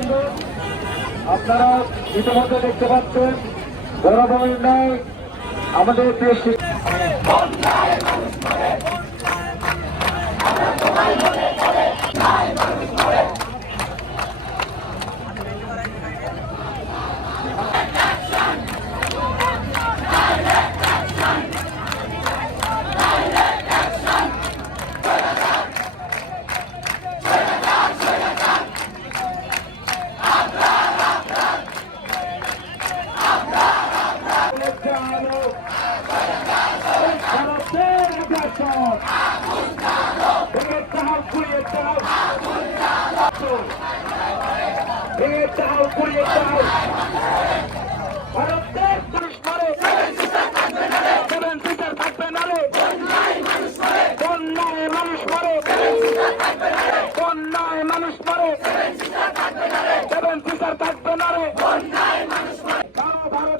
নেতৃবৃন্দ আপনারা ইতিমধ্যে দেখতে পাচ্ছেন বড় বড় আমাদের দেশ ভারতের আগ্রাসন ভেঙে চাও পুড়িয়ে চাও ভেঙে চাও পুড়িয়ে চাও ভারতের পুলিশ মারে সেভেন সিটার থাকবে না রে বন্যায় মানুষ মারে বন্যায় মানুষ মারে সেভেন সিটার থাকবে না রে ভারত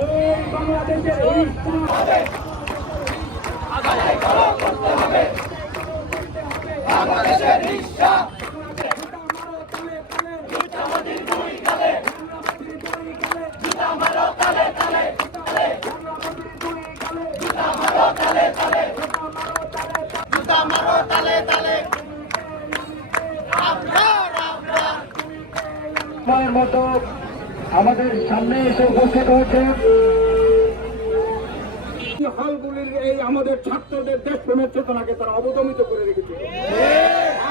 এই বাংলাদেশের হিংসা সময়ের মতো আমাদের সামনে এসে উপস্থিত হয়েছে। হলগুলির এই আমাদের ছাত্রদের চেতনাকে তারা অবদমিত করে রেখেছে।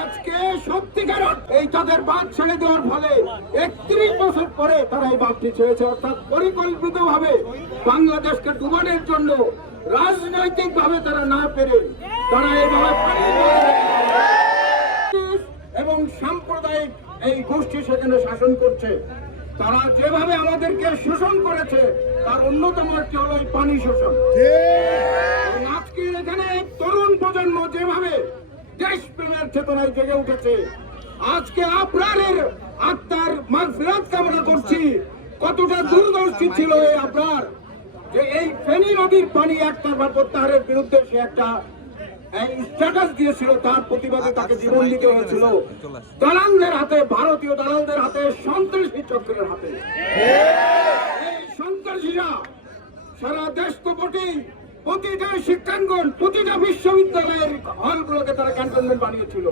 আজকে সত্যিকার এই তাদের ছেড়ে দেওয়ার ফলে একত্রিশ বছর পরে তারা এই ছেড়েছে, অর্থাৎ পরিকল্পিত ভাবে বাংলাদেশকে ডুবানোর জন্য রাজনৈতিক ভাবে তারা না পেরে তারা এইভাবে এবং সাম্প্রদায়িক এই গোষ্ঠী সেখানে শাসন করছে। তারা যেভাবে আমাদেরকে শোষণ করেছে তার অন্যতম একটি হলো পানি শোষণ। আজকে এখানে তরুণ প্রজন্ম যেভাবে দেশপ্রেমের চেতনায় জেগে উঠেছে আজকে আপনারের আত্মার মাগফিরাত কামনা করছি। কতটা দূরদর্শী ছিল এই আপনার যে এই ফেনী নদীর পানি একতরফা প্রত্যাহারের বিরুদ্ধে সে একটা স্ট্যাটাস দিয়েছিল তার প্রতিবাদে তাকে জীবন দিতে হয়েছিল। দালালদের হাতে ভারতীয় দালালদের হাতে সন্ত্রাসী চক্রের হাতে। সন্ত্রাসীরা সারা দেশ তো বটেই প্রতিটা শিক্ষাঙ্গন প্রতিটা বিশ্ববিদ্যালয়ের হলগুলোকে তারা ক্যান্টনমেন্ট বানিয়েছিল।